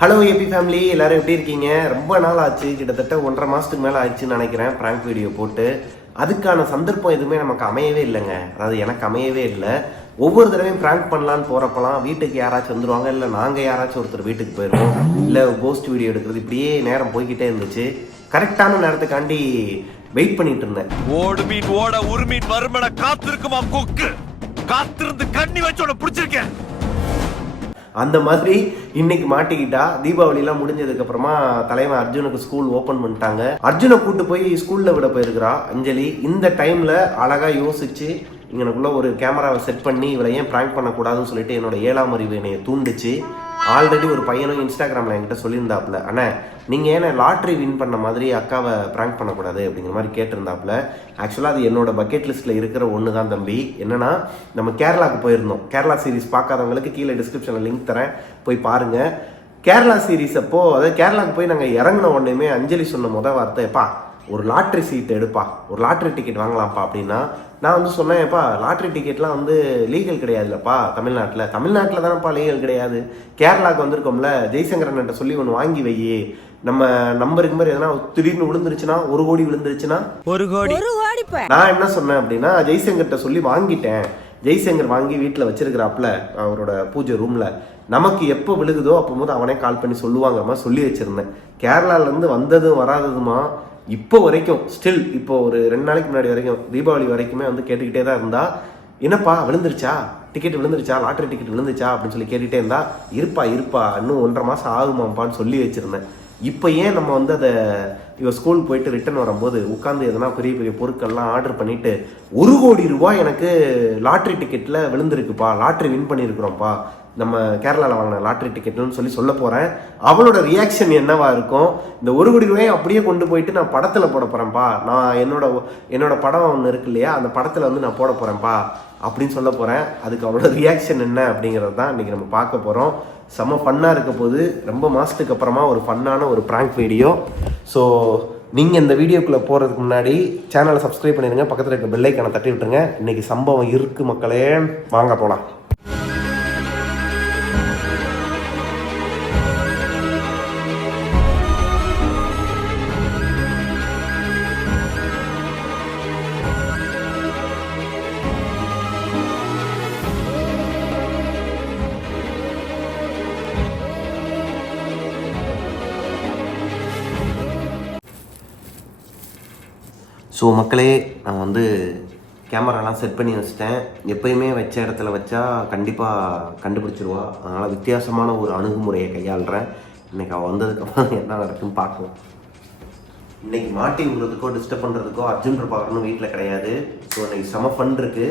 Hello எப்பி family எல்லாரும் எப்படி இருக்கீங்க? ரொம்ப நாள் ஆச்சு. கிட்டத்தட்ட ஒன்றரை மாதத்துக்கு மேலே ஆச்சுன்னு நினைக்கிறேன். ப்ராங்க் வீடியோ போட்டு. அதுக்கான சந்தர்ப்பம் எதுவுமே நமக்கு அமையவே இல்லைங்க. அதாவது எனக்கு அமையவே இல்லை. ஒவ்வொரு தடவையும் ப்ராங்க் பண்ணலான்னு போகிறப்பலாம் வீட்டுக்கு யாராச்சும் வந்துடுவாங்க இல்லை நாங்கள் யாராச்சும் ஒருத்தர் வீட்டுக்கு போயிடுவோம் இல்லை கோஸ்ட் வீடியோ எடுக்கிறது. இப்படியே நேரம் போய்கிட்டே இருந்துச்சு. கரெக்டான நேரத்துக்காண்டி வெயிட் பண்ணிட்டு இருந்தேன். ஓடு மீன் ஓட ஒரு மீன் வருமன காத்திருக்குமா கொக்கு. காத்திருந்து கண்ணி வச்சு உன்னை பிடிச்சிருக்கேன். அந்த மாதிரி இன்னைக்கு மாட்டிக்கிட்டா தீபாவளிலாம் முடிஞ்சதுக்கு அப்புறமா தலைவன் அர்ஜுனுக்கு ஸ்கூல் ஓப்பன் பண்ணிட்டாங்க. அர்ஜுனை கூட்டு போய் ஸ்கூல்ல விட போயிருக்கிறா அஞ்சலி. இந்த டைம்ல அழகா யோசிச்சு இங்கனக்குள்ள ஒரு கேமராவை செட் பண்ணி இவளை ஏன் ப்ராங்க் பண்ணக்கூடாதுன்னு சொல்லிட்டு என்னோட ஏழாம் அறிவு என்னையை தூண்டுச்சு. ஆல்ரெடி ஒரு பையனும் இன்ஸ்டாகிராமில் என்கிட்ட சொல்லியிருந்தாப்புல அண்ணே நீங்கள் ஏன்னா லாட்ரி வின் பண்ண மாதிரி அக்காவை ப்ராங்க் பண்ணக்கூடாது? அப்படிங்கிற மாதிரி கேட்டிருந்தாப்புல. ஆக்சுவலாக அது என்னோட பக்கெட் லிஸ்ட்டில் இருக்கிற ஒன்று தான் தம்பி. என்னென்னா நம்ம கேரளாவுக்கு போயிருந்தோம். கேரளா சீரிஸ் பார்க்காதவங்களுக்கு கீழே டிஸ்கிரிப்ஷனில் லிங்க் தரேன். போய் பாருங்கள் கேரளா சீரீஸ் அப்போது அதாவது கேரளாவுக்கு போய் நாங்கள் இறங்கின உடனேமே அஞ்சலி சொன்ன முத வார்த்தை எப்பா ஒரு லாட்ரி சீட் எடுப்பா. ஒரு லாட்ரி டிக்கெட் வாங்கலாம்ப்பா. அப்படின்னா நான் வந்து சொன்னேன் எப்பா லாட்ரி டிக்கெட்லாம் வந்து லீகல் கிடையாதுல்லப்பா தமிழ்நாட்டில். தமிழ்நாட்டில் தானப்பா லீகல் கிடையாது. கேரளாவுக்கு வந்திருக்கோம்ல ஜெய்சங்கரன்ட்ட சொல்லி ஒன்று வாங்கி வை நம்ம நம்பருக்கு மாதிரி எதனா திடீர்னு விழுந்துருச்சுன்னா ஒரு கோடி விழுந்துருச்சுன்னா? ஒரு கோடி. நான் என்ன சொன்னேன் அப்படின்னா ஜெய்சங்கர்கிட்ட சொல்லி வாங்கிட்டேன். ஜெய்சங்கர் வாங்கி வீட்டில் வச்சிருக்கிறாப்புல அவரோட பூஜை ரூம்ல நமக்கு எப்போ விழுகுதோ அப்போ போது அவனே கால் பண்ணி சொல்லுவாங்கிற மாதிரி சொல்லி வச்சிருந்தேன். கேரளால இருந்து வந்ததும் வராததுமா இப்போ வரைக்கும் ஸ்டில் இப்போ ஒரு ரெண்டு நாளைக்கு முன்னாடி வரைக்கும் தீபாவளி வரைக்குமே வந்து கேட்டுக்கிட்டே தான் இருந்தா என்னப்பா விழுந்துருச்சா? டிக்கெட் விழுந்துருச்சா? லாட்ரி டிக்கெட் விழுந்துச்சா? அப்படின்னு சொல்லி கேட்டுகிட்டே இருந்தா இருப்பா இருப்பா இன்னும் ஒன்றரை மாதம் ஆகுமாப்பான்னு சொல்லி வச்சுருந்தேன். இப்போ ஏன் நம்ம வந்து அதை இவன் ஸ்கூல் போயிட்டு ரிட்டர்ன் வரும்போது உட்காந்து எதனா பெரிய பெரிய பொருட்கள்லாம் ஆர்டர் பண்ணிட்டு ஒரு கோடி ரூபாய் எனக்கு லாட்ரி டிக்கெட்டில் விழுந்திருக்குப்பா லாட்ரி வின் பண்ணியிருக்கிறோம்ப்பா. நம்ம கேரளாவில் வாங்கின லாட்ரி டிக்கெட்னு சொல்லி சொல்ல போகிறேன் அவளோட ரியாக்ஷன் என்னவா இருக்கும்? இந்த ஒரு கோடி ரூபாயை அப்படியே கொண்டு போயிட்டு நான் படத்தில் போட போகிறேன்ப்பா நான் என்னோட என்னோட படம் ஒன்று இருக்கு இல்லையா? அந்த படத்தில் வந்து நான் போட போகிறேன்ப்பா அப்படின்னு சொல்ல போகிறேன் அதுக்கு அவளோட ரியாக்ஷன் என்ன அப்படிங்கிறது தான் இன்றைக்கி நம்ம பார்க்க போகிறோம் செம்ம ஃபன்னாக இருக்க போது ரொம்ப மாதத்துக்கு அப்புறமா ஒரு ஃபன்னான ஒரு ப்ராங்க் வீடியோ ஸோ நீங்கள் இந்த வீடியோக்குள்ளே போகிறதுக்கு முன்னாடி சேனலை சப்ஸ்கிரைப் பண்ணிடுங்க. பக்கத்தில் இருக்க பெல்லைக்கான தட்டி விட்டுருங்க. இன்றைக்கி சம்பவம் இருக்கு மக்களே. வாங்க போகலாம் ஸோ மக்களே நான் வந்து கேமராலாம் செட் பண்ணி வச்சிட்டேன். எப்பயுமே வச்ச இடத்துல வச்சா கண்டிப்பாக கண்டுபிடிச்சிருவா. அதனால் வித்தியாசமான ஒரு அணுகுமுறையை கையாளுறேன். இன்னைக்கு அவள் வந்ததுக்கப்புறம் என்ன நடக்குன்னு பார்க்கலாம். இன்னைக்கு மாட்டி விடுறதுக்கோ டிஸ்டர்ப் பண்ணுறதுக்கோ அர்ஜுன் பார்க்கணும் வீட்டில் கிடையாது. ஸோ இன்றைக்கி செம ஃபன் இருக்குது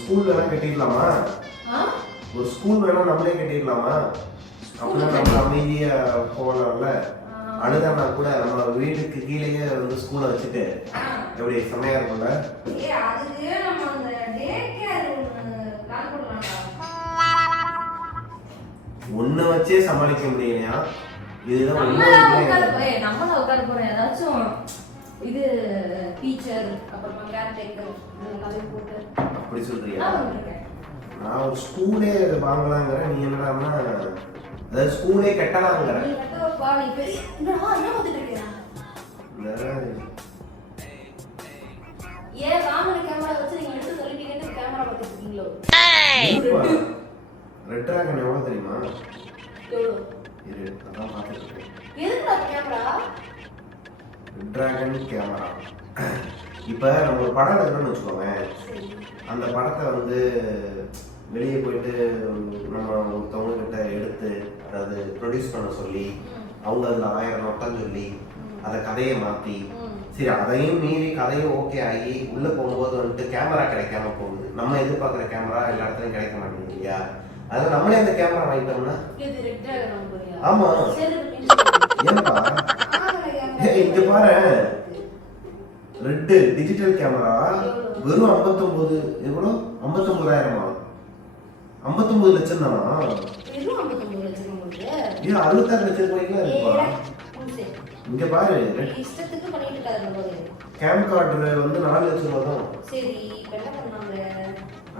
School வேணா கட்டிடலாமா? ஒரு ஸ்கூல் வேணா நம்மளே கட்டிடலாமா? அப்படின்னா நம்ம அமைதியா போகலாம்ல? அழுதானா கூட நம்ம வீட்டுக்கு கீழேயே வந்து ஸ்கூலை வச்சுட்டு எப்படி செம்மையா இருக்கும்ல? ஒண்ணு வச்சே சமாளிக்க முடியலையா? இதுதான் நம்மளா உட்கார ஏதாச்சும் இது டீச்சர் அப்புறமா கேர் டேக்கர் கதை போட்டு அப்படி சொல்றியா? நான் ஒரு ஸ்கூலே வாங்கலாங்கிற நீ என்னடான்னா அதாவது ஸ்கூலே கட்டலாங்கிற ஏன் கேமரா வச்சு நீங்க எடுத்து சொல்லிட்டீங்கன்னு கேமரா பார்த்துட்டு இருக்கீங்களோ? ரெட் டிராகன் எவ்வளவு தெரியுமா? எவ்வளோ இரு அதான் பார்த்துட்டு இருக்கேன். எதுக்குடா கேமரா டிராகன் கேமரா இப்போ நம்ம ஒரு படம் எடுக்கணும்னு வச்சுக்கோங்க அந்த படத்தை வந்து வெளியே போயிட்டு நம்ம ஒருத்தவங்க கிட்ட எடுத்து அதாவது ப்ரொடியூஸ் பண்ண சொல்லி அவங்க அதில் ஆயிரம் நோட்டம் சொல்லி அதை கதையை மாற்றி சரி அதையும் மீறி கதையும் ஓகே ஆகி உள்ளே போகும்போது வந்துட்டு கேமரா கிடைக்காம போகுது. நம்ம எதிர்பார்க்குற கேமரா எல்லா இடத்துலையும் கிடைக்க மாட்டேங்குது இல்லையா? அதனால நம்மளே அந்த கேமரா வாங்கிட்டோம்னா? இது ரெட் டிராகன் போறியா ஆமா. சரி ஏன்பா? இங்க பாரு. ரெட்டு டிஜிட்டல் கேமரா வெறும் 59 எவ்வளோ? 59000 ஐம்பத்தொன்பது லட்சம் தானா? வெறும் 59 லட்சம் உங்களுக்கு? ஏன் அறுபத்தாறு லட்சம் ரூபாய்க்குலாம் இருக்குப்பா. இங்க பாரு. கேம் கார்டு வந்து நாலு லட்சம் ரூபாய் தான். சரி இப்ப என்ன பண்ணாங்க?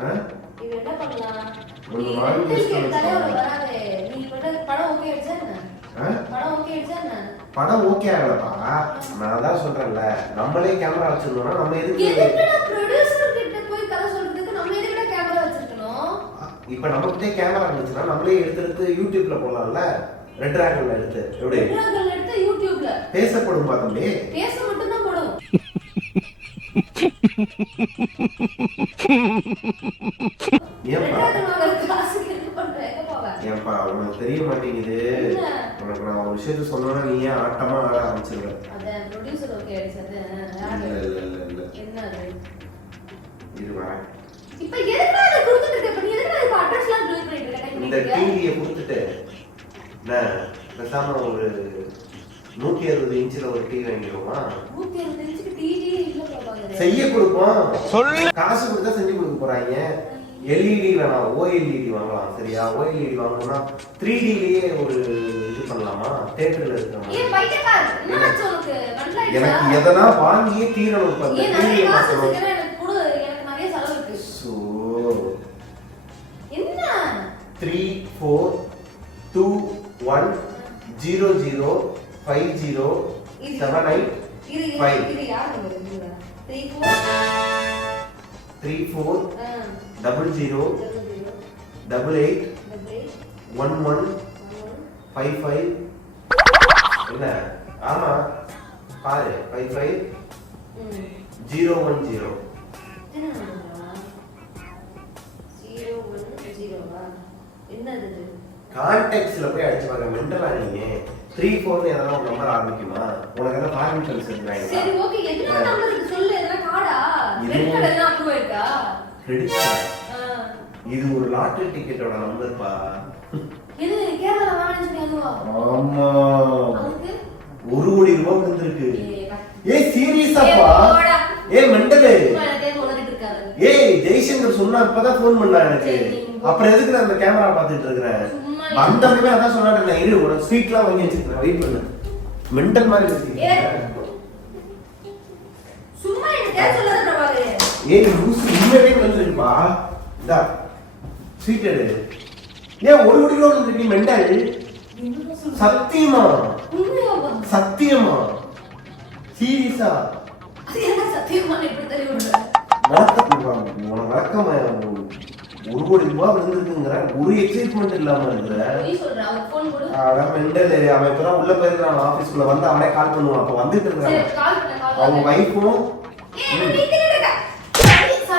ஆ? இது என்ன பண்ணலாம்? ஒரு நீ வாங்கி படம் ஓகே ஆகலப்பா. நான் தான் சொல்றேன்ல. நம்மளே கேமரா வச்சிருந்தோம்னா நம்ம எதுக்கு? இப்ப நம்மகிட்டே கேமரா இருந்துச்சுன்னா நம்மளே எடுத்து எடுத்து. யூடியூப்ல போடலாம்ல ரெட் டிராகன்ல எடுத்து எப்படி பேசப்படும் பா தம்பி. பேச மட்டும் தான் போடும். ஏன்பா? ஏன்பா உனக்கு தெரிய மாட்டேங்குது? உனக்கு நான் ஒரு விஷயத்த சொன்னோன்னா நீ ஏன் ஆட்டமா ஆட ஆரம்பிச்சிருவேன்? இல்ல இல்ல இல்ல இல்ல. இது வரேன் இந்த? டிவியை கொடுத்துட்டு என்ன பேசாம ஒரு நூத்தி அறுபது இன்ச்சில் ஒரு டிவி வாங்கிடுவோமா? செய்ய கொடுப்போம். காசு கொடுத்தா செஞ்சு கொடுக்க போறாங்க எல்இடி வேணாம் ஓஎல்இடி வாங்கலாம் சரியா? ஓஎல்இடி வாங்கணும்னா த்ரீ டிலேயே ஒரு இது பண்ணலாமா? தேட்டர்ல இருக்கிற? எனக்கு எதனா வாங்கியே தீரணும் இப்ப டிவியை பார்க்கணும். Three four two one zero zero five zero seven eight five three four double zero double eight one one. Five five என்ன? ஆமா. பாரு five five. Zero one zero? கான்டாக்ட்ஸ்ல போய் அடிச்சு பாருங்க மென்டலா நீங்க. த்ரீ ஃபோர்னு எதனா ஒரு நம்பர் ஆரம்பிக்குமா? உனக்கு எல்லாம் ஃபாரின் சரி ஓகே என்ன நம்பர் இருக்கு சொல்லு. எதனா கார்டா கார்டு எதனா அப்ரூவ் ஆயிருக்கா? கிரெடிட். இது ஒரு லாட்டரி டிக்கெட்டோட நம்பர்ப்பா இது கேரளா அதுவா? ஆமா. ஒரு கோடி ரூபாய் வந்திருக்கு ஏய், சீரியஸாப்பா? ஏய், மெண்டலு. ஏய் ஜெய்சங்கர் சொன்னா இப்பதான் ஃபோன் பண்ணா எனக்கு. அப்புறம் எதுக்கு நான் அந்த கேமரா பார்த்துட்டு இருக்கிறேன்? வந்தவங்க அதான் சொன்னாட்டு இரு உனக்கு ஸ்வீட்லாம் வாங்கி வச்சிருக்கேன் வெயிட் பண்ணு. மெண்டல் மாதிரி இருக்கு. சும்மா எனக்கு பிரபாகர் ஏய் லூசு உண்மையிலே வந்துருக்குப்பா இந்தா எடு ஏன் ஒரு கோடி வந்துருக்கு நீ மெண்டல் சத்தியமா? சத்தியமா? சீரியஸா? ஒரு கோடி ரூபாய் வந்திருக்குங்கிற ஒரு எக்ஸைட்மெண்ட் இல்லாம இருக்கிற. கொடு. அவன் மெண்டல் அவன் இப்பதான் உள்ள போயிருக்கான் ஆபீஸ்க்குள்ள வந்து அவனே கால் பண்ணுவான். அப்ப வந்துட்டு இருக்கான். அவங்க வைஃபும்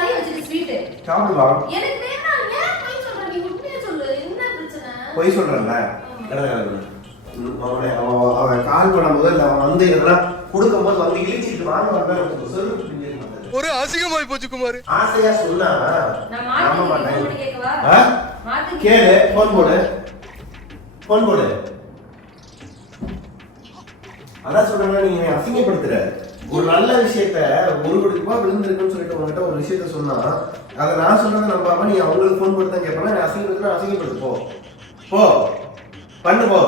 ஏய் என்ன நீ கேளுங்க சரி சரி வச்சிரு ஸ்வீட் சாப்பிடுவா எனக்கு வேணாம். ஏன் போய் சொல்ற? நீ உண்மையா சொல்லு. என்ன பிரச்சனை? பொய் சொல்றேன்ல. அவனை அவன் அவன் கால் பண்ணும்போது இல்ல அவன் வந்து எதனா கொடுக்கும்போது வந்து இழிச்சிட்டு வாங்க வந்தேன் சொல்லு ஒரு அசிங்கமாய் போச்சு குமார். ஆசையா சொன்னா நான் நம்ப மாட்டேன். கேளு போன் போடு. போன் போடு. அதான் சொல்றேன் நீங்க அசிங்கப்படுத்துற. ஒரு நல்ல விஷயத்த ஒரு கோடி ரூபாய் விழுந்திருக்குன்னு சொல்லிட்டு உங்ககிட்ட ஒரு விஷயத்த சொன்னா அதை நான் சொல்றதை நம்பாம நீ அவங்களுக்கு ஃபோன் போட்டு தான் கேட்பேன் நீ அசிங்கப்படுத்தினா அசிங்கப்படுத்து. போ. போ. பண்ணு போ.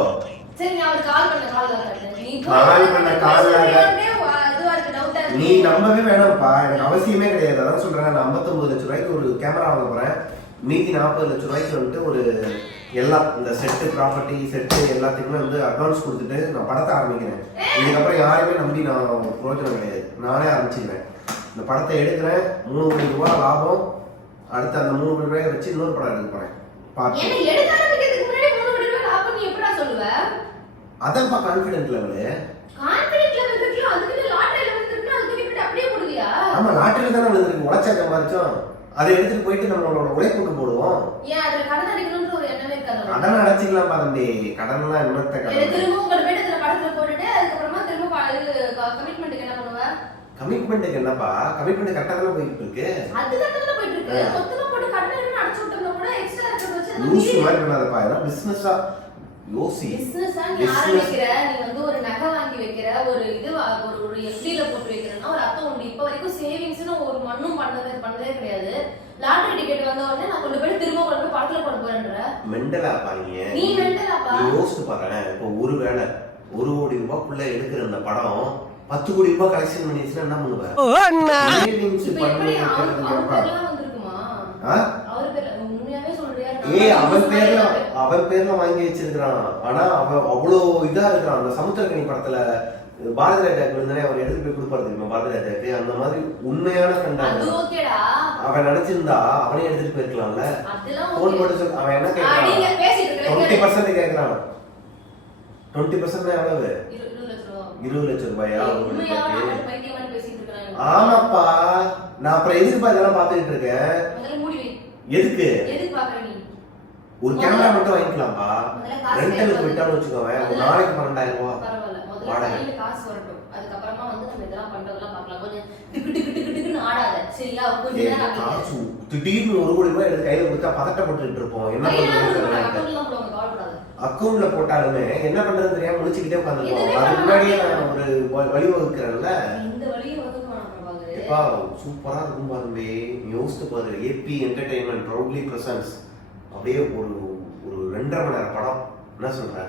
நான் கால் பண்ண கால் நீ பண்ண நம்பவே வேணாம்ப்பா. எனக்கு அவசியமே கிடையாது. அதான் சொல்றேன். நான் 59 லட்சம் ரூபாய்க்கு ஒரு கேமரா வாங்க போறேன். மீதி நாற்பது லட்சம் ரூபாய்க்கு வந்துட்டு ஒரு எல்லாம் இந்த செட்டு ப்ராப்பர்ட்டி செட்டு எல்லாத்துக்குமே வந்து அட்வான்ஸ் கொடுத்துட்டு நான் படத்தை ஆரம்பிக்கிறேன். இதுக்கப்புறம் யாரையுமே நம்பி நான் பிரோஜனம் கிடையாது. நானே ஆரம்பிச்சுக்கிறேன் இந்த படத்தை எடுக்கிறேன். மூணு கோடி ரூபாய் லாபம். அடுத்து அந்த மூணு கோடி ரூபாயை வச்சு இன்னொரு படம் எடுக்க போறேன். பார்த்து. அதான்ப்பா கான்ஃபிடென்ட் லெவலு ஆமா லாட்டரியில தானே விழுந்திருக்கு. உழைச்சா சம்பாதிச்சோம் அதை எடுத்துட்டு போயிட்டு நம்மளோட உழைப்புக்கு போடுவோம். ஏன் அதுல கடன் அடிக்கணும்ன்ற ஒரு எண்ணமே இருக்காது கடன் அடைச்சிக்கலாம் என்னத்த எனக்கு கடன்? திரும்ப உங்களை போயிட்டு அதுல படத்துல போட்டுட்டு அதுக்கப்புறமா திரும்ப ப- இது கமிட்மெண்ட்டுக்கு என்ன பண்ணுவ? கமிட்மெண்ட்டுக்கு என்னப்பா? கமிட்மெண்ட் கரெக்டா தானே போயிட்டு இருக்கு அது போயிட்டு இருக்கு மொத்தமா போட்டு கடன் அடிக்கணும் அடைச்சு விட்டோம்னா கூட எக்ஸ்ட்ரா இருக்கிறத வச்சு லூஸ் மாதிரி பண்ணாதப்பா. இதெல்லாம் பிசினஸா யோசி. பிசினஸ் நீ. ஆரம்பிக்கிற நீ வந்து ஒரு நகை வாங்கி வைக்கிற ஒரு இது ஒரு ஒரு எஃப்டில போட்டு வைக்கிறன்னா ஒரு அர்த்தம் உண்டு. இப்ப வரைக்கும் சேவிங்ஸ்னு ஒரு மண்ணும் பண்ணதே பண்ணதே கிடையாது. லாட்டரி டிக்கெட் வந்த உடனே நான் கொண்டு போய் திரும்ப கொண்டு போய் படத்துல போட போறேன்ற மெண்டலாப்பா நீங்க. நீ மெண்டலாப்பா நீ யோசிச்சு பாரு. இப்போ ஒரு வேளை ஒரு கோடி ரூபாய்க்குள்ள எடுக்கிற அந்த படம் பத்து கோடி ரூபாய் கலெக்ஷன் பண்ணிச்சுன்னா என்ன பண்ணுவ? ஏய் அவன் பேர்ல அவன் பேர்ல வாங்கி வச்சிருக்கான் ஆனா அவன் அவ்வளோ இதா இருக்கிறான். அந்த சமுத்திரக்கனி படத்துல பாரதி ராஜாக்கு இருந்தானே அவர் எடுத்து போய் கொடுப்பாரு தெரியுமா பாரதி ராஜாக்கு அந்த மாதிரி உண்மையான ஓகேடா. அவன் நினைச்சிருந்தா அவனே எடுத்துட்டு போயிருக்கலாம்ல? போன். போட்டு சொல்லு அவன் என்ன கேட்கறான் டுவெண்ட்டி பர்சன்ட் கேட்கறான் டுவெண்ட்டி பர்சன்ட் எவ்வளவு? இரு- இருபது லட்சம் ரூபாயா? ஆமாப்பா. நான் அப்புறம் எதுக்குப்பா இதெல்லாம் பார்த்துக்கிட்டு இருக்கேன்? எதுக்கு? எதுக்கு பாக்குற நீ ஒரு கேமரா மட்டும் வாங்கிக்கலாம்ப்பா. ரெண்டலுக்கு. விட்டான்னு வச்சுக்கோவேன். ஒரு நாளைக்கு பன்னெண்டாயிரம் ரூபாய் பரவாயில்ல. முதல்ல. கையில காசு வரட்டும். அதுக்கப்புறமா வந்து நம்ம இதெல்லாம் பண்றதெல்லாம் பார்க்கலாம். கொஞ்சம் டிக்கு டிக்கு டிக்கு டிக்குன்னு ஆடாத. சரியா கொஞ்ச ஏய், நேரம் அமைதியா காசு திடீர்னு ஒரு கோடி ரூபாய் எடுத்து கையில கொடுத்தா பதட்டப்பட்டு இருப்போம். என்ன கவலைப்படாத. அக்கௌண்ட்ல போட்டாலுமே என்ன பண்றது தெரியாம முடிச்சுக்கிட்டே அதுக்கு பண்ண முன்னாடியே. நான் ஒரு வழிவகுக்கிறேன்ல. இந்த வந்து போனா பிரபாகர். எப்பா சூப்பரா இருக்கும் பாருமே யோசித்து பாரு ஏபி என்டர்டைன்மெண்ட் ப்ரௌட்லி பிரசன்ஸ் அப்படியே ஒரு ஒரு ரெண்டரை மணி நேரம் படம். என்ன சொல்ற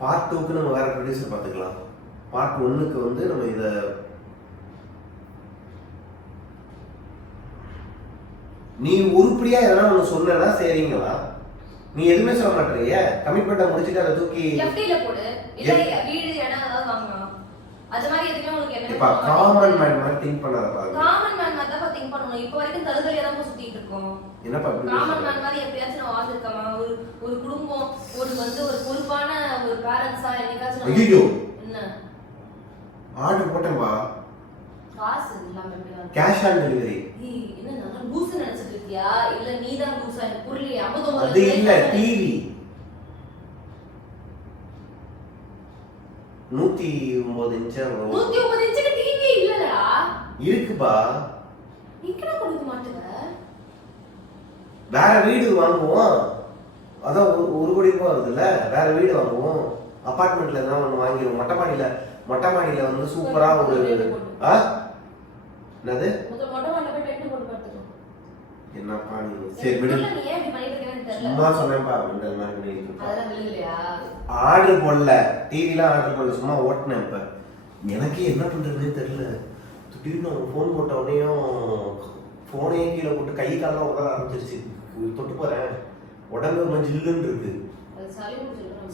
பார்ட் டூக்கு நம்ம வேற ப்ரொடியூசர் பார்த்துக்கலாம். பார்ட் ஒன்னுக்கு வந்து நம்ம இத நீ உருப்படியா எதனா ஒண்ணு சொன்னா சரிங்களா? நீ எதுவுமே சொல்ல மாட்டேறிய. கமிட்மெண்ட்டை முடிச்சுட்டு அதை தூக்கி அது மாதிரி எதுவுமே உனக்கு என்ன காமன் மேன் மாதிரி திங்க் பண்ணாத பாருங்க காமன் மேன் மாதிரி தான் திங்க் பண்ணணும். இப்ப வரைக்கும் தருதலையா தான் சுத்திட்டு இருக்கோம். என்னப்பா காமன்? மேன் மாதிரி எப்பயாச்சும் நான் வாழ்ந்துருக்கமா ஒரு ஒரு குடும்பம் ஒரு வந்து ஒரு பொறுப்பான ஒரு பேரண்ட்ஸா என்னைக்காச்சும் ஐயோ என்ன? ஆர்டர் போட்டேன்பா காசு இல்லாம கேஷ் ஆன் டெலிவரி என்ன நல்லா லூசு நினைச்சிட்டு இருக்கியா? இல்ல நீதான் லூசா? எனக்கு புரியலையே. அது இல்ல டிவி நூத்தி ஒன்பது இன்ச்சா வரும். நூத்தி ஒன்பது இன்ச்சுக்கு டிவி இல்லடா. இருக்குப்பா. எங்கடா கொடுக்க மாட்டேங்க? வேற வீடு வாங்குவோம். அதான் ஒரு ஒரு கோடி ரூபாய் வருதுல்ல வேற வீடு வாங்குவோம். அபார்ட்மெண்ட்ல எதனா ஒண்ணு வாங்கிடுவோம். மொட்டை மாடியில மொட்டை மாடியில வந்து சூப்பரா ஒரு ஆ? என்னது? மொட்டை மாடில போய் டென்ட் போட்டு என்னப்பா நீ? சரி விடு. சும்மா சொன்னேன்ப்பா இந்த மாதிரி பண்ணிட்டு ஆர்டர் போடல. டிவிலாம் ஆர்டர் போடல. சும்மா ஓட்டினேன் இப்ப. எனக்கே என்ன பண்றதுன்னே தெரியல. திடீர்னு அவன் ஃபோன் போட்ட உடனேயும் ஃபோனே கீழே போட்டு கை காலெல்லாம் உதற ஆரம்பிச்சிருச்சு. தொட்டு போறேன். உடம்பு ஒரு மாதிரி ஜில்லுன்னு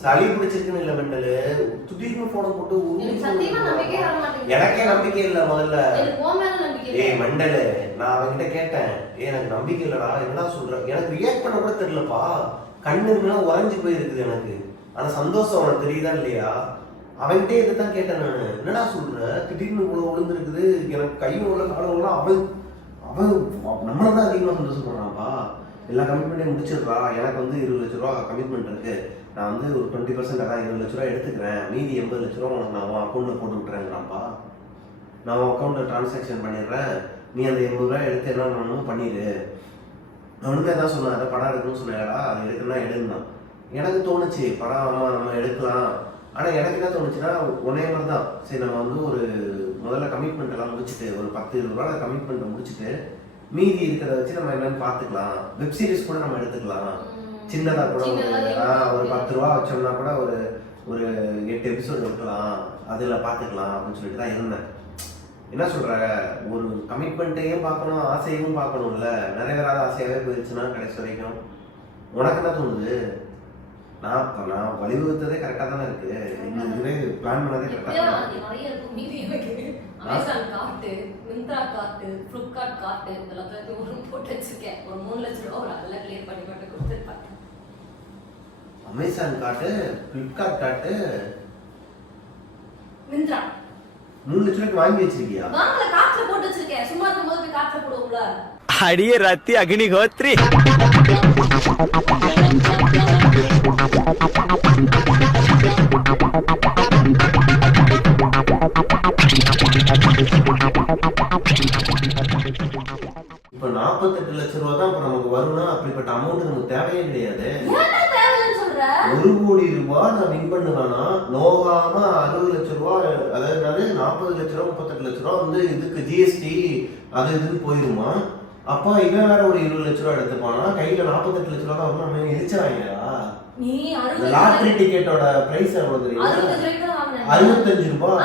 சளி பிடிச்சிருக்கு சளி பிடிச்சிருக்குன்னு இல்ல மெண்டலு. திடீர்னு போனை போட்டு எனக்கு நம்பிக்கை இல்ல முதல்ல. ஏய். மண்டலு நான் அவன்கிட்ட கேட்டேன். ஏய் எனக்கு நம்பிக்கை இல்லடா என்னடா சொல்ற? எனக்கு ரியாக்ட் பண்ண கூட தெரியலப்பா. கண்ணுலாம் உறைஞ்சு போயிருக்குது எனக்கு. ஆனா சந்தோஷம் அவனுக்கு தெரியுதா இல்லையா? அவன்கிட்டே இதை தான் கேட்டேன் நான். என்னடா சொல்ற? திடீர்னு இவ்வளவு விழுந்திருக்குது எனக்கு கையும் உள்ள காலம் உள்ள அவன் அவன் நம்மள தான் அதிகமா சந்தோஷப்படுறான்ப்பா. எல்லா கமிட்மெண்ட்டையும் முடிச்சிடுறா. எனக்கு வந்து இருபது லட்ச ரூபா கமிட்மெண்ட் இருக்கு. நான் வந்து ஒரு டுவெண்ட்டி பர்சன்ட் அதான் இருபது லட்ச ரூபா எடுத்துக்கிறேன். மீதி எண்பது லட்ச ரூபா உனக்கு நான் உன் அக்கௌண்ட்ல போட்டு விட்டுறேங்கிறான்ப்பா நான் உன் அக்கௌண்ட்ல டிரான்சாக்ஷன் பண்ணிடுறேன். நீ அந்த எண்பது ரூபா எடுத்து என்ன பண்ணணும்? பண்ணிடு. அவனுமே தான் சொன்னாரு படம் எடுக்கணும்னு சொன்னாடா அது எடுக்கணும்னா எடுந்தான் எனக்கு தோணுச்சு படம் ஆமா நம்ம எடுக்கலாம். ஆனா எனக்கு என்ன தோணுச்சுன்னா ஒன்னே மாதிரி தான் சரி நம்ம வந்து ஒரு முதல்ல கமிட்மெண்ட் எல்லாம் முடிச்சுட்டு ஒரு பத்து இருபது ரூபா கமிட்மெண்ட் முடிச்சுட்டு மீதி இருக்கிறத வச்சு நம்ம என்னன்னு பார்த்துக்கலாம். வெப் சீரிஸ் கூட நம்ம எடுத்துக்கலாம். சின்னதா கூட ஒரு பத்து ரூபா வச்சோம்னா கூட ஒரு ஒரு எட்டு எபிசோடு எடுக்கலாம் அதுல பாத்துக்கலாம் அப்படின்னு சொல்லிட்டு தான் இருந்தேன். என்ன சொல்ற? ஒரு கமிட்மெண்ட்டையும் பார்க்கணும் ஆசையும் பார்க்கணும்ல. நிறைவேறாத ஆசையாவே போயிடுச்சுன்னா கடைசி வரைக்கும். உனக்கு என்ன தோணுது? நான் இப்ப நான் வழிவகுத்ததே கரெக்டா தானே இருக்கு. இந்த இதுவே பிளான் பண்ணதே கரெக்டா எப்படியோ தான் அது நிறைய இருக்கும். மீதி எனக்கு Amazon card Myntra card Flipkart card இதெல்லாம் எல்லாத்தையும் ஒரு போட்டு வச்சிருக்கேன். ஒரு மூணு லட்ச ரூபா ஒரு அதெல்லாம் கிளியர் பண்ணி மட்டும் கொடுத்துருப்பாங்க அமேசான் காட்டு பிளிப்கார்ட் காட்டு. மிந்த்ரா. மூணு லட்ச ரூபாய்க்கு வாங்கி வச்சிருக்கியா? வாங்கல காற்றுல போட்டு வச்சிருக்கேன். சும்மா இருக்கும்போது போய் காற்றுல போடுவோம்ல. அடியே ரத்தி அக்னிஹோத்ரி இப்ப நாற்பத்தெட்டு லட்ச ரூபா தான் இப்ப நமக்கு வரும்னா அப்படிப்பட்ட அமௌண்ட் நமக்கு தேவையே கிடையாது. ஒரு கோடி ரூபாய் நான் வின் பண்ணுவேனா நோகாம அறுபது லட்ச ரூபாய் அதாவது நாற்பது லட்ச ரூபா முப்பத்தெட்டு லட்ச ரூபா வந்து இதுக்கு ஜிஎஸ்டி அது இதுன்னு போயிருமா? அப்பா இவன் வேற ஒரு இருபது லட்ச ரூபா எடுத்துப்பானா? கையில நாற்பத்தெட்டு லட்ச ரூபா தான் வரும் அவன் இழிச்சாங்களா நீ இந்த அறுபது லாட்டரி டிக்கெட்டோட பிரைஸ் எவ்வளவு தெரியுமா? அறுபத்தஞ்சு ரூபாய் ரூபா.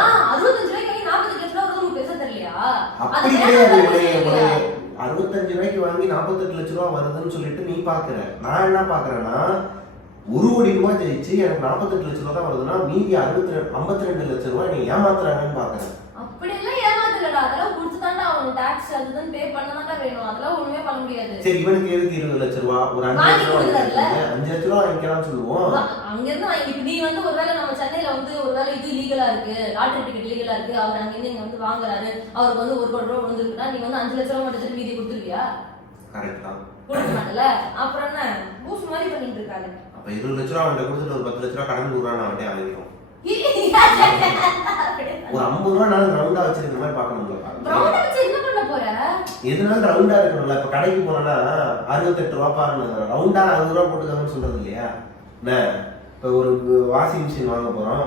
அப்படி கிடையாது அறுபத்தஞ்சு ரூபாய்க்கு வாங்கி நாற்பத்தெட்டு லட்ச ரூபா வருதுன்னு சொல்லிட்டு நீ பாக்குற. நான் என்ன பாக்குறேன்னா ஒரு கோடி ரூபாய் ஜெயிச்சு எனக்கு நாற்பத்தெட்டு லட்ச ரூபா தான் வருதுன்னா மீதி அறுபத்தி ஐம்பத்தி ரெண்டு லட்ச ரூபாய் நீ ஏமாத்துறாங்கன்னு பாக்குறேன் அவன் டாக்ஸ் அதுதான் பே பண்ணதான்டா வேணும். அதெல்லாம் ஒண்ணுமே பண்ண முடியாது. சரி இவனுக்கு எதுக்கு இருபது லட்ச ரூபா? ஒரு அஞ்சு லட்ச ரூபா. அஞ்சு லட்ச சொல்லுவோம். அங்க இருந்து வாங்கி இப்ப நீ வந்து ஒருவேளை நம்ம சென்னையில வந்து ஒருவேளை இது லீகலா இருக்கு. லாட்டரி டிக்கெட் லீகலா இருக்கு. அவர் அங்க இருந்து இங்க வந்து வாங்குறாரு. அவருக்கு வந்து ஒரு கோடி ரூபா விழுந்திருக்குன்னா நீ வந்து அஞ்சு லட்சம் ரூபா மட்டும் மீதி கொடுத்துருவியா? கரெக்ட் தான். கொடுக்க மாட்டல அப்புறம் என்ன? பூஸ் மாதிரி பண்ணிட்டு இருக்காரு அப்ப இருபது லட்ச ரூபா அவன்கிட்ட கொடுத்துட்டு ஒரு பத்து லட்ச ரூபா கடன் கொடுக்குறான் நான் அவன்கிட்ட வாங்கிக்கிறோம். ஒரு ஐம்பது ரூபா நாள் ரவுண்டா வச்சிருக்கிற மாதிரி பார்க்கணும்ல பிரவுனை வச்சு என்ன பண்ண போற? எதுனாலும் ரவுண்டா இருக்கணும்ல. இப்ப கடைக்கு போனோம்னா அறுபத்தெட்டு ரூபா பாருங்க. ரவுண்டா அறுபது ரூபா போட்டுக்கோங்கன்னு சொல்றது இல்லையா? என்ன? இப்ப ஒரு வாஷிங் மிஷின் வாங்க போறோம்.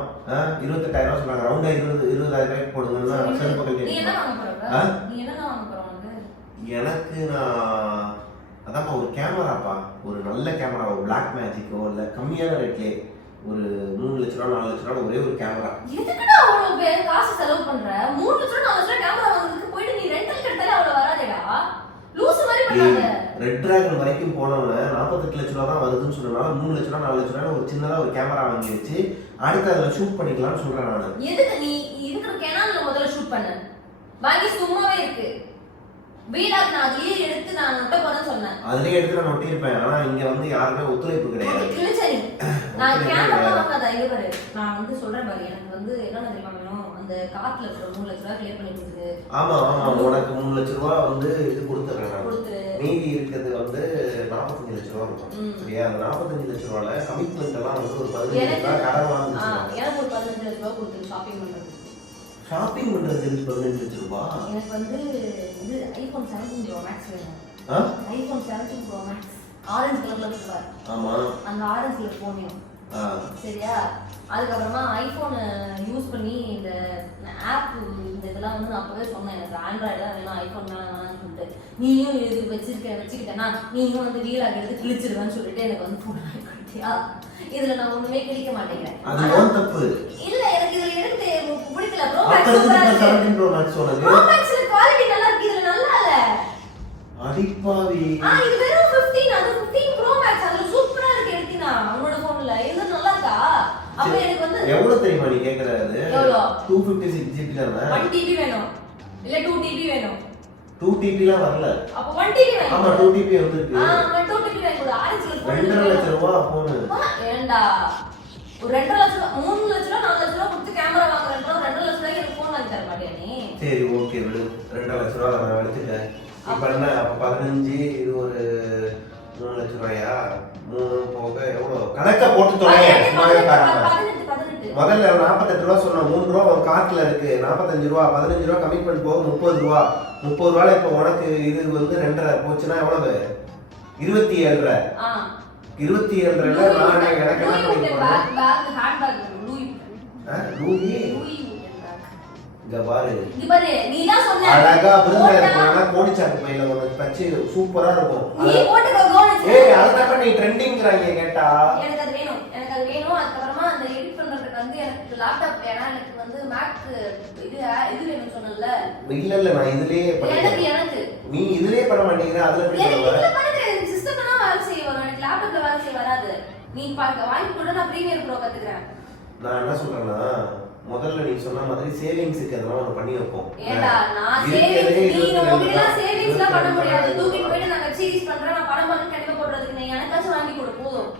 இருபத்தெட்டாயிரம் ரூபா சொன்னாங்க. ரவுண்டா இருபது இருபதாயிரம் ரூபாய்க்கு போடுங்கன்னா செருப்பு எனக்கு நான் அதான்ப்பா ஒரு கேமராப்பா ஒரு நல்ல கேமரா ஒரு பிளாக் மேஜிக்கோ இல்ல கம்மியான ரேட்லயே ஒரு மூணு லட்ச ரூபா நாலு லட்ச ரூபா ஒரே ஒரு கேமரா எதுக்குடா அவ்வளவு பேர் காசு செலவு பண்ற? மூணு லட்சம் நாலு லட்சம் கேமரா வாங்குறதுக்கு போயிட்டு நீ ரெண்டல் கெடுத்தாலே அவ்வளவு வராதேடா. லூசு மாதிரி பண்ணாத. ரெட் டிராகன் வரைக்கும் போனவன் நாற்பத்தெட்டு லட்ச ரூபா தான் வருதுன்னு சொன்னனால மூணு லட்ச ரூபா நாலு லட்ச ரூபா ஒரு சின்னதா ஒரு கேமரா வாங்கி வச்சு அடுத்து அதில் ஷூட் பண்ணிக்கலாம்னு சொல்றேன் நான். எதுக்கு நீ இருக்கிற கேனான்ல முதல்ல ஷூட் பண்ண? பாக்கி சும்மாவே இருக்கு. வீடாக்கு நான் அதுலயே எடுத்து நான் நொட்ட போறேன்னு சொன்னேன். அதுலயே எடுத்து நான் ஒட்டியிருப்பேன் ஆனா இங்க வந்து யாருமே ஒத்துழைப்பு கிடையாது. நான் கேமரா. வாங்காத இங்க பாரு நான் வந்து சொல்றேன் பாரு எனக்கு வந்து என்ன தெரியுமா வேணும்? அந்த காத்துல இருக்கிற மூணு லட்ச ரூபாய் கிளியர் பண்ணி கொடுத்துரு. ஆமா ஆமா உனக்கு மூணு லட்ச ரூபா வந்து இது கொடுத்துறேன் கொடுத்துரு. மீதி இருக்கிறது வந்து நாற்பத்தஞ்சு லட்ச ரூபா இருக்கும். சரியா? அந்த நாற்பத்தஞ்சு லட்ச ரூபால கமிட்மெண்ட் எல்லாம் வந்து ஒரு பதினஞ்சு எனக்கு ரூபா கடன் ஆ, வாங்கிச்சு எனக்கு ஒரு பதினஞ்சு லட்ச ரூபாய் கொடுத்துரு ஷாப்பிங் பண்றதுக்கு ஷாப்பிங் பண்றதுக்கு பதினஞ்சு லட்ச ரூபா? எனக்கு வந்து இது ஐபோன் செவன்டீன் ப்ரோ மேக்ஸ் வேணும்? IPhone seventeen pro max orange கலர்ல இருக்கு ஆமா. அந்த ஆரஞ்சுல போன். சரியா? அதுக்கப்புறமா ஐபோனை யூஸ் பண்ணி இந்த ஆப் இந்த இதெல்லாம் வந்து நான் அப்பவே சொன்னேன். எனக்கு ஆண்ட்ராய்டு தான் வேணும் ஐபோன் வேணாம் வேணாம்னு சொல்லிட்டு. நீயும் இது வச்சிருக்க வச்சுக்கிட்டேன்னா நீயும் வந்து ரீலாக் எடுத்து கிழிச்சிருவேன்னு சொல்லிட்டு எனக்கு வந்து ஃபோன் கொடுத்தியா? இதுல நான் ஒண்ணுமே கிழிக்க மாட்டேங்கிறேன். இல்ல எனக்கு இதுல எடுத்து பிடிக்கல. ப்ரோ மேக்ஸ் சூப்பரா எதுக்கு இருக்கு செவன்டீன் ப்ரோ மேக்ஸ் உனக்கு ப்ரோ மேக்ஸ்ல குவாலிட்டி நல்லா இருக்கு இதுல நல்லா இல்ல அடிப்பாவி ஆ இது வெறும் 15 அது 15 ப்ரோ மேக்ஸ் அதுல சூப்பரா இருக்கு எடுத்தினா உன்னோட போன்ல இது நல்லா இருக்கா? அப்ப எனக்கு வந்து எவ்வளவு தெரியுமா நீ கேக்குறது எவ்வளோ? டூ ஃபிஃப்டி சிக்ஸ் ஜிபி தானே 1 டிபி வேணும். இல்ல 2 டிபி வேணும். டூ டிபிலாம் வரல. அப்ப 1 டிபி வேணும் ஆமா டூ டிபி வந்துருக்கு. ஆ 2 டிபி வேணும் ஆரஞ்சு போனு ஏண்டா? ஒரு ரெண்டரை லட்சம் கொடுத்து கேமரா வாங்குறேன் ரெண்டரை லட்ச ரூபாய்க்கு எனக்கு போன் வாங்கி தர மாட்டியா நீ? சரி ஓகே விடு. ரெண்டரை லட்ச ரூபா நான் எடுத்துட்டேன் இப்ப என்ன அப்ப பதினஞ்சு இது ஒரு மூணு லட்ச ரூபாயா? மூணு போக எவ்வளவு? கணக்க போட்டு தொலைங்க முதல்ல நாற்பத்தெட்டு ரூபா சொன்ன மூணு ரூபா உன் கார்ட்ல இருக்கு. நாற்பத்தஞ்சு ரூபா பதினஞ்சு ரூபா கமிட்மெண்ட் போக முப்பது ரூபா. முப்பது ரூபால இப்ப உனக்கு இது வந்து ரெண்டரை. போச்சுன்னா எவ்வளவு? இருபத்தி ஏழரை. இருபத்தி ஏழரை நான் எனக்கு என்ன பண்ணி லூயி பேக் இங்க பாரு. இங்க பாரு நீ தான் சொன்ன. அழகா விருந்தா போட்டா- இருக்கும் கோடிச்சாக்கு பையில உனக்கு தச்சு சூப்பரா இருக்கும். நீ போட்டுக்கோ கவனிச்சு ஏய் நீ கேட்டா. எனக்கு அது வேணும். எனக்கு அது வேணும். அந்த எடிட் பண்றதுக்கு வந்து எனக்கு லேப்டாப் வேணாம் எனக்கு வந்து மேக் இது இது வேணும் சொன்னல இல்ல இல்ல நான் இதுலயே எனக்கு எனக்கு. நீ இதுலயே பண்ண மாட்டேங்கிற அதுல எப்படி பண்ணுவ எனக்கு வேலை செய்ய வரும் எனக்கு லேப்டாப்ல வேலை செய்ய வராது. நீ பாக்க வாங்கி கூட நான் ப்ரீமியர் ப்ரோ கத்துக்கிறேன். நான் என்ன சொல்றேன்னா முதல்ல நீ சொன்ன மாதிரி சேவிங்ஸுக்கு அதெல்லாம் ஒன்று பண்ணி வைப்போம். ஏண்டா நான் சேவிங்ஸ் நீ தான். சேவிங்ஸ்லாம் பண்ண முடியாது. தான். போயிட்டு நான் வெப் சீரிஸ் பண்றேன் நான் படம் பண்ணி கண்டிப்பா போடுறதுக்கு நீ எனக்காச்சும் வாங்கி கொடு போதும்.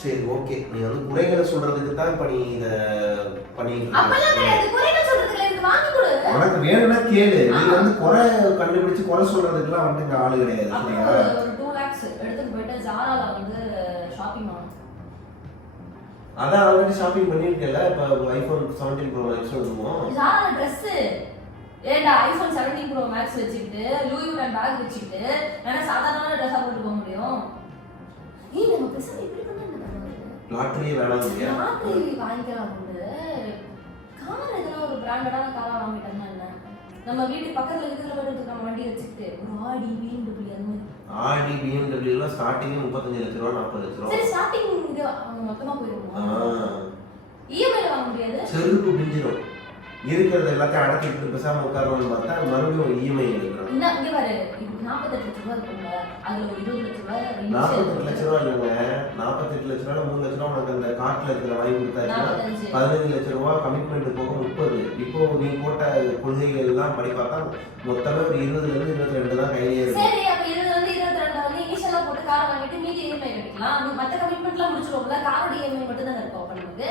சரி ஓகே நீ வந்து குறைகளை சொல்றதுக்கு தான் இப்ப நீ இத பண்ணிட்டு அப்பெல்லாம் இருக்க கிடையாது. குறைகள் சொல்றதுல எனக்கு வாங்கி கொடு. உனக்கு வேணும்னா கேளு. நீ வந்து குறை கண்டுபிடிச்சு குறை சொல்றதுக்குலாம் வந்து இங்க ஆளு கிடையாது சரியா? ஒரு- ஒரு டூ லேக்ஸ் எடுத்துட்டு போயிட்டு ஜாரால ஆகணும் அதான் ஆல்ரெடி ஷாப்பிங் பண்ணிருக்கல இப்ப ஐபோன் செவன்டீன் ப்ரோ மேக்ஸ் வருவோம் ஜாரால ட்ரெஸ் ஏண்டா ஐபோன் 17 ப்ரோ மேக்ஸ் வச்சுக்கிட்டு லூயி வேன் பேக் வச்சுக்கிட்டு வேணா சாதாரணமான ட்ரெஸ்ஸா போட்டு போக முடியும்? ஏய் நம்ம பெருசா இப்படி பண்ணா லாட்டரியே வேணாம் இல்லையா? லாட்டரி வாங்கிக்கலாம் வந்து கார் எதனா ஒரு பிராண்டடான காரா வாங்கிட்டோம்னா என்ன நம்ம வீட்டு பக்கத்துல இருக்கிற போயிட்டு நம்ம வண்டி வச்சுக்கிட்டு ஒரு ஆடி பிஎம்டபிள்யூ அந்த மாதிரி. ஆடி பிஎம்டபிள்யூ எல்லாம் ஸ்டார்டிங்கே முப்பத்தஞ்சு லட்ச ரூபா நாற்பது லட்ச ரூபா. சரி ஸ்டார்டிங் இது மொத்தமா போயிடுவோம் ஆ. இஎம்ஐல வாங்க முடியாது? செருப்பு பிஞ்சிரும் இருக்கிறது எல்லாத்தையும் அடக்கிட்டு பேசாம உட்காரணும்னு பார்த்தா மறுபடியும் E இஎம்ஐ எடுக்கிறோம் இப்போ நாற்பத்தெட்டு லட்ச ரூபா இல்லைங்க. நாற்பத்தெட்டு லட்ச ரூபா மூணு லட்ச ரூபா உனக்கு அந்த காட்டுல இருக்கிற வாங்கி கொடுத்தாச்சுன்னா பதினஞ்சு லட்ச ரூபா கமிட்மெண்ட் போக முப்பது. இப்போ நீ போட்ட கொள்கைகள் எல்லாம் படி பார்த்தா மொத்தமே ஒரு இருபதுல இருந்து இருபத்தி ரெண்டு தான் கையிலே இருக்கு. மீதி இஎம்ஐ கட்டிக்கலாம் அது மத்த கமிட்மெண்ட்லாம் முடிச்சிருவோம்ல காரோட இஎம்ஐ மட்டும் தான் இருக்கும் நமக்கு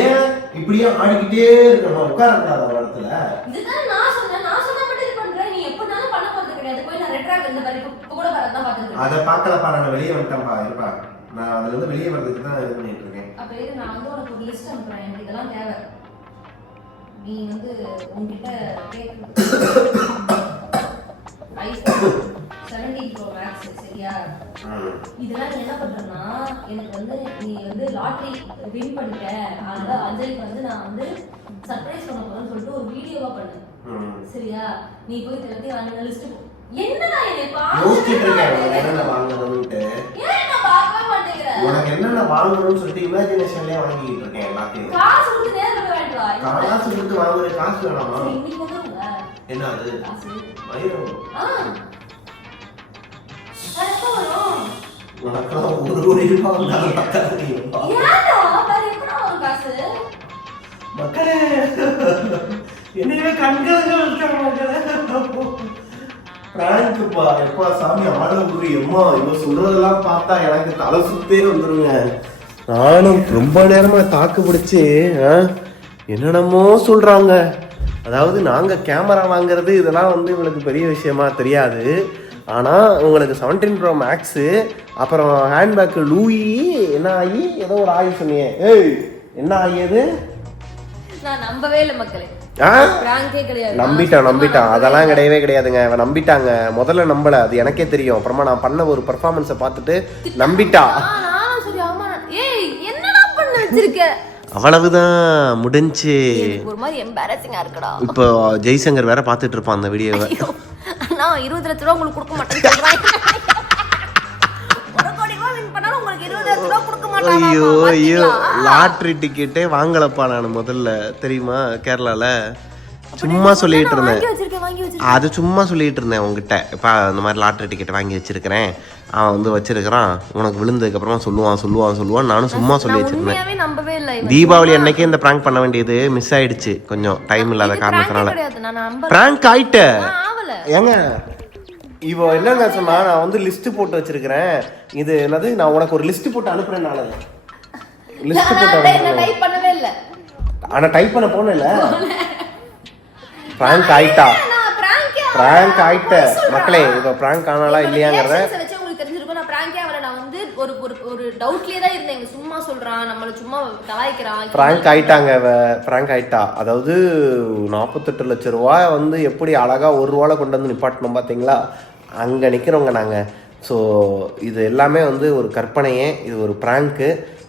ஏன் இப்படியே ஆடிக்கிட்டே இருக்கணும்? உட்காரக்கூடாது ஒரு இடத்துல. இதுதான் நான் சொன்னேன். நான் சொன்னா மட்டும் இது பண்றேன் நீ எப்படினாலும் பண்ண போறது கிடையாது. போய் நான் இந்த மாதிரி இப்ப இப்ப கூட வரதான் பாத்துருக்கேன் அதை பார்க்கலப்பா நான் வெளியே வந்துட்டேன்ப்பா. இருப்பா. நான் அதுல இருந்து வெளியே வர்றதுக்கு தான் இது பண்ணிட்டு இருக்கேன். அப்ப இரு நான் வந்து உனக்கு ஒரு லிஸ்ட் அனுப்புறேன். எனக்கு இதெல்லாம் தேவை. நீ வந்து உன்கிட்ட ஐபோன் செவன்டீன் ப்ரோ மேக்ஸ் சரியா. இதெல்லாம் என்ன பண்றேன்னா எனக்கு வந்து நீ வந்து லாட்டரி வின் பண்ணிட்ட. அதனால அஞ்சலிக்கு வந்து நான் வந்து சர்ப்ரைஸ் பண்ண போறேன்னு சொல்லிட்டு ஒரு வீடியோவா பண்ணு. ம். சரியா? நீ போய் எல்லாத்தையும் வாங்கின லிஸ்ட் என்னடா என்னை உனக்கு என்னென்ன வாங்கணும்னு சொல்லிட்டு இமேஜினேஷன்லயே வாங்கிட்டு இருக்கேன் எல்லாத்தையும். காசு கொடுத்து நேர்ல போய் வாங்கிட்டு வா. காசு கொடுத்து வாங்குற காசு வேணாமா? சரி, இன்னைக்கு வந்துருங்க. என்ன அது உனக்கெல்லாம் ஒரு கோடி ரூபாய் வந்தாலும் பத்தாது நீ. மக்களே என்னையுமே கண்கள் மக்களே எப்பா சாமி ஆட குரு எம்மா இவ சொல்றதெல்லாம் பார்த்தா எனக்கு தலை சுத்தே வந்துருங்க நானும் ரொம்ப நேரமா தாக்கு பிடிச்சி என்னென்னமோ சொல்றாங்க அதாவது நாங்கள் கேமரா வாங்குறது இதெல்லாம் வந்து இவளுக்கு பெரிய விஷயமா தெரியாது ஆனா உங்களுக்கு செவன்டீன் ப்ரோ மேக்ஸு அப்புறம் ஹேண்ட்பேக் லூயி என்ன ஆகி ஏதோ ஒரு ஆகி சொன்னியே. ஏய் என்ன ஆகியது நான் நம்பவே இல்லை மக்களே. நம்பிட்டான் நம்பிட்டான் அதெல்லாம் கிடையவே கிடையாதுங்க. அவன் நம்பிட்டாங்க. முதல்ல நம்பல. அது எனக்கே தெரியும். அப்புறமா நான் பண்ண ஒரு பெர்ஃபார்மன்ஸை பார்த்துட்டு நம்பிட்டா. அவ்வளவுதான். முடிஞ்சு. ஒரு மாதிரி எம்பாரசிங்கா இருக்குடா. இப்போ ஜெய்சங்கர் வேற பார்த்துட்டு இருப்பான் அந்த வீடியோவை. அண்ணா இருபது லட்ச ரூபா உங்களுக்கு கொடுக்க மாட்டேன்னு ஒரு கோடி ரூபா வின் பண்ணாலும் உங்களுக்கு இருபது லட்ச ரூபா கொடுக்க மாட்டாங்க ஐயோ ஐயோ லாட்ரி டிக்கெட்டே வாங்கலப்பா நான் முதல்ல தெரியுமா கேரளால? சும்மா சொல்லிட்டு இருந்தேன். அது சும்மா சொல்லிட்டு இருந்தேன் உங்ககிட்ட இப்போ இந்த மாதிரி லாட்ரி டிக்கெட் வாங்கி வச்சிருக்கிறேன். அவன் வந்து வச்சிருக்கிறான். உனக்கு விழுந்ததுக்கு அப்புறமா சொல்லுவான் சொல்லுவான் சொல்லுவான். நானும் சும்மா சொல்லி நான் வச்சிருந்தேன் தீபாவளி அன்னைக்கே இந்த ப்ராங்க் பண்ண வேண்டியது மிஸ் ஆயிடுச்சு. கொஞ்சம் டைம் இல்லாத காரணத்தினால. நான் ப்ராங்க் ஆயிட்ட. நான் ஏங்க இவோ என்னங்க சொன்னா நான் வந்து லிஸ்ட் போட்டு வச்சிருக்கிறேன். இது என்னது? நான் உனக்கு ஒரு லிஸ்ட் போட்டு அனுப்புறேன் நானு. லிஸ்ட் போட்டு அனுப்புறேன். டைப் பண்ணவே இல்லை. ஆனா டைப் பண்ண போனல ப்ராங்க் ஆயிட்டா? பிராங்கே ஆயிட்ட. மக்களே இப்போ ப்ராங்க் ஆனாலா இல்லையாங்கிறத உங்களுக்கு தெரிஞ்சிருக்கும். நான் பிராங்கே ஆவல நான் வந்து ஒரு ஒரு டவுட்லயே தான் இருந்தேன். இவன் சும்மா சொல்றான் நம்மள சும்மா கலாய்க்கிறான் ப்ராங்க் ஆயிட்டாங்க ப்ராங்க் ஆயிட்டா. அதாவது நாற்பத்தெட்டு லட்ச ரூபா வந்து எப்படி அழகா ஒரு ரூபால கொண்டு வந்து நிப்பாட்டணும் பார்த்தீங்களா அங்கே நிற்கிறவங்க நாங்கள் ஸோ இது எல்லாமே வந்து ஒரு கற்பனையே. இது ஒரு ப்ராங்க்கு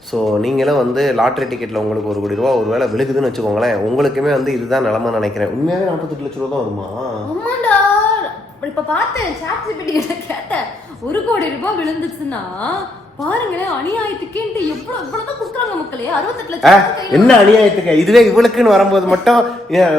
ஸோ நீங்களும் வந்து லாட்ரி டிக்கெட்டில் உங்களுக்கு ஒரு கோடி ரூபா ஒரு வேளை விழுகுதுன்னு வச்சுக்கோங்களேன். உங்களுக்குமே வந்து இதுதான் நிலமை நினைக்கிறேன். உண்மையாகவே நாற்பத்தெட்டு லட்ச ரூபா தான் வருமா? ஆமாண்டா. இப்ப பார்த்தேன் சாட் ஜிபிடி கிட்ட கேட்டேன். ஒரு கோடி ரூபாய் விழுந்துச்சுன்னா பாருங்களேன் அநியாயத்துக்கேன்ட்டு எவ்வளவு இவ்வளவுதான் குடுக்குறாங்க மக்களே? அறுபத்தெட்டு லட்சம் என்ன அநியாயத்துக்கு? இதுவே இவளுக்குன்னு வரும்போது மட்டும்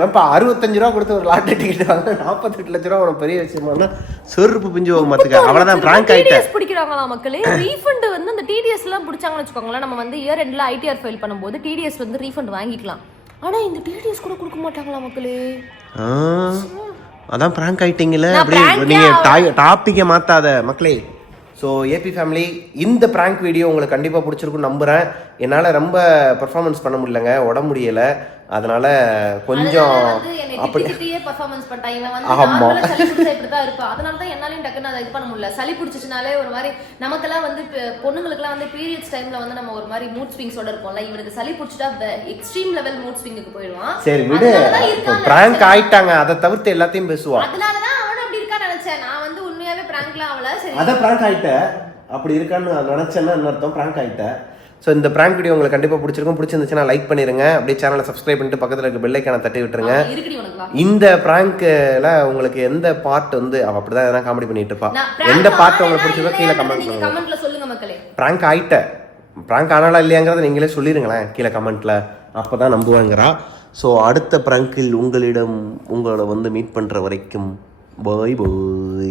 இப்போ அறுபத்தஞ்சு ரூபா கொடுத்து ஒரு லாட்டரி டிக்கெட் வாங்க நாற்பத்தெட்டு லட்ச ரூபா உனக்கு பெரிய விஷயமா செருப்பு பிஞ்சு போகும் பார்த்துக்க. அவ்வளோதான் ப்ராங்க் டிடிஎஸ் பிடிக்கிறாங்களா மக்களே? ரீஃபண்ட் வந்து அந்த டிடிஎஸ் எல்லாம் பிடிச்சாங்கன்னு வச்சுக்கோங்களேன் நம்ம வந்து இயர் எண்ட்ல ஐடிஆர் ஃபைல் பண்ணும்போது டிடிஎஸ் வந்து ரீஃபண்ட் வாங்கிக்கலாம். ஆனா இந்த டிடிஎஸ் கூட கொடுக்க மாட்டாங்களா மக்களே? அதான் ப்ராங்க் ஆயிட்டீங்கல்ல அப்படியே நீங்க டாப்பிக்கை மாத்தாத மக்களே. ஸோ ஏபி ஃபேமிலி இந்த ப்ராங்க் வீடியோ உங்களுக்கு கண்டிப்பாக பிடிச்சிருக்கும் நம்புகிறேன் என்னால் ரொம்ப பெர்ஃபார்மன்ஸ் பண்ண முடியலங்க உடம்பு முடியலை அதனால கொஞ்சம் அப்படி performance பண்ணிட்டான். இவன் வந்து ஆமா. சளி பிடிச்சா இப்படித்தான் இருப்பான். அதனால தான் என்னாலயும் டக்குன்னு அதை இது பண்ண முடியல. சளி பிடிச்சிச்சுனாலே ஒரு மாதிரி நமக்கெல்லாம் வந்து இப்ப பொண்ணுங்களுக்கெல்லாம் வந்து periods timeல வந்து நம்ம ஒரு மாதிரி swings ஓட இருப்போம்ல. இவனுக்கு சளி பிடிச்சிட்டா the extreme level mood swing க்கு போயிடுவான். சரி விடு தான் பிராங்க். ஆயிட்டாங்க அதை தவிர்த்து எல்லாத்தையும் பேசுவா அதனால தான் அவனும் அப்படி இருக்கான்னு நினைச்சேன். நான் வந்து உண்மையாவே prankலாம் ஆகல. சரி, அதான் பிராங்க் ஆயிட்ட அப்படி இருக்கான்னு நான் நினைச்சேன்னா என்ன அர்த்தம் பிராங்க் ஆயிட்ட ஸோ இந்த பிராங்க் வீடியோ உங்களுக்கு கண்டிப்பாக பிடிச்சிருக்கும். பிடிச்சிருந்துச்சுன்னா லைக் பண்ணிருங்க. அப்படியே சேனலை சப்ஸ்கிரைப் பண்ணிட்டு பக்கத்தில் இருக்க பெல் ஐக்கான தட்டி விட்டுருங்க. இந்த பிராங்க்ல உங்களுக்கு எந்த பார்ட் வந்து அவ அப்படிதான் எதனா காமெடி பண்ணிட்டு இருப்பா? எந்த பார்ட் உங்களுக்கு பிடிச்சிருக்கோ கீழே கமெண்ட் பண்ணுங்க. சொல்லுங்க மக்களே. பிராங்க் ஆயிட்ட பிராங்க் ஆனாலா இல்லையாங்கிறத நீங்களே சொல்லிருங்களேன் கீழே கமெண்ட்ல அப்பதான் நம்புவாங்கிறா. ஸோ அடுத்த பிராங்கில் உங்களிடம் உங்களை வந்து மீட் பண்ற வரைக்கும் பாய் பாய்